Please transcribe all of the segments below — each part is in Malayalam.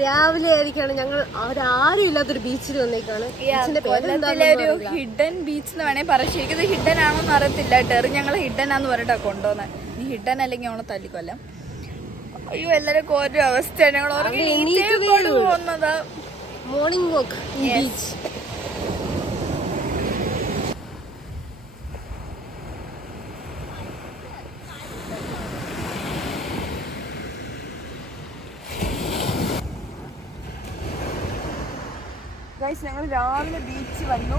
രാവിലെ ആയിരിക്കാണ് ഞങ്ങൾ ആരും ഇല്ലാത്തൊരു ബീച്ചിൽ വന്നേക്കാണ്. ഒരു ഹിഡൻ ബീച്ച് എന്ന് വേണേ പറയാം. ശരിക്കും ഇത് ഹിഡൻ ആണോന്ന് അറിയത്തില്ല. ടെറി ഞങ്ങൾ ഹിഡൻ ആന്ന് പറഞ്ഞിട്ടാ കൊണ്ടുവന്നെ. നീ ഹിഡൻ അല്ലെങ്കിൽ അവളെ തല്ലിക്കൊല്ലാം. അയ്യോ എല്ലാരും ഓരോ അവസ്ഥയാണ്. ഞങ്ങൾ പോകുന്നത് മോർണിംഗ് വാക്ക് ബീച്ച്. ഞങ്ങൾ രാവിലെ ബീച്ച് വന്നു.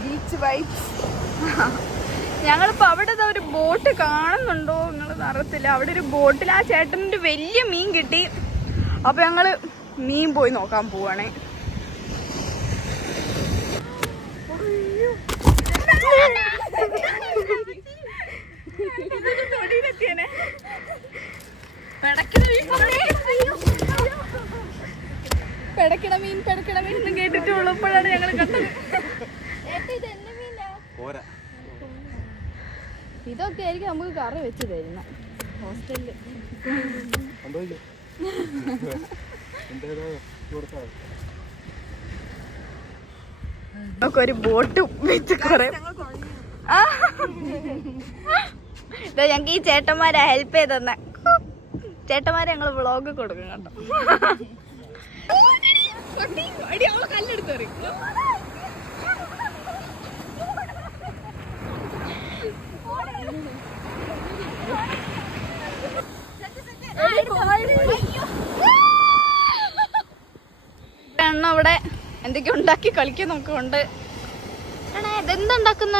Beach vibes. ഞങ്ങളിപ്പോൾ അവിടെ ഒരു ബോട്ട് കാണുന്നുണ്ടോ നിങ്ങൾ അറിയത്തില്ല. അവിടെ ഒരു ബോട്ടിൽ ആ ചേട്ടനൊരു വലിയ മീൻ കിട്ടി. അപ്പൊ ഞങ്ങള് മീൻ പോയി നോക്കാൻ പോവാണേ. പെടക്കണ മീൻ എന്ന് കേട്ടിട്ടുള്ളപ്പോഴാണ് ഞങ്ങൾ കണ്ടത്. ഇതൊക്കെ ആയിരിക്കും നമുക്ക് കറി വെച്ച് തരുന്ന ഹോസ്റ്റലില്. ഒരു ബോട്ട് വെച്ച് കുറെ ഞങ്ങക്ക് ഈ ചേട്ടന്മാരെ ഹെൽപ്പ് ചെയ്തെന്ന ചേട്ടന്മാരെ ഞങ്ങള് വ്ളോഗ് കൊടുക്കും കേട്ടോ. കല്ലെടുത്ത് എണ്ണ അവിടെ എന്തൊക്കെ ഉണ്ടാക്കി കളിക്കാൻ നോക്കുന്നുണ്ട്. ഇതെന്താ ഉണ്ടാക്കുന്ന?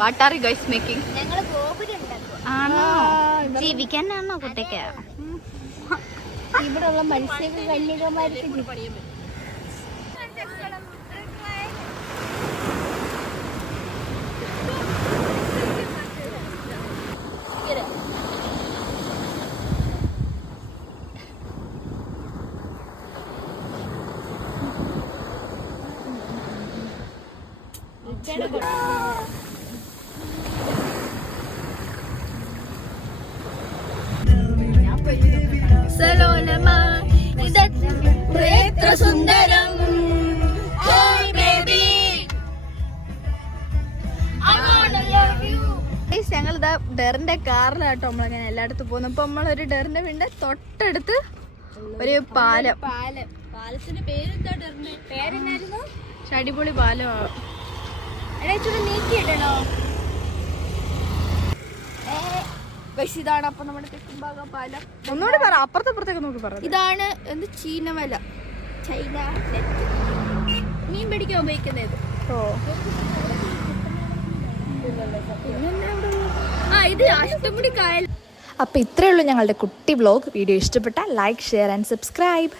What are you guys making? ആണോ? ജീവിക്കാനാണോ കുട്ടിക്ക്? ഇവിടെ ഉള്ള മത്സ്യകന്യകമാർക്ക് സുന്ദരം ഞങ്ങളിതാ ഡെറിന്റെ കാറിലാട്ടോ നമ്മളങ്ങനെ എല്ലായിടത്തും പോകുന്നു. അപ്പൊ നമ്മളൊരു ഡെറിന്റെ വീടിന്റെ തൊട്ടടുത്ത് ഒരു പാലം. പാലത്തിന്റെ പേരെന്താ? പേരെന്നായിരുന്നു? അടിപൊളി പാലമാണ്. നീക്കിയിടണോ? ഇതാണ് അപ്പൊ നമ്മുടെ തെക്കുംഭാഗം പാലം. ഒന്നുകൂടി പറ, അപ്പുറത്തപ്പുറത്തേക്ക് നോക്കി പറ. ഇതാണ് എന്ത് ചീനവല, ചൈന നെറ്റ്, മീൻ പിടിക്കാൻ ഉപയോഗിക്കുന്നത്. ഇത് അഷ്ടമുടി കായൽ. അപ്പോൾ ഇത്രയേ ഉള്ളൂ ഞങ്ങളുടെ കുട്ടി വ്ലോഗ്. വീഡിയോ ഇഷ്ടപ്പെട്ടാൽ ലൈക്ക്, ഷെയർ ആൻഡ് സബ്സ്ക്രൈബ്.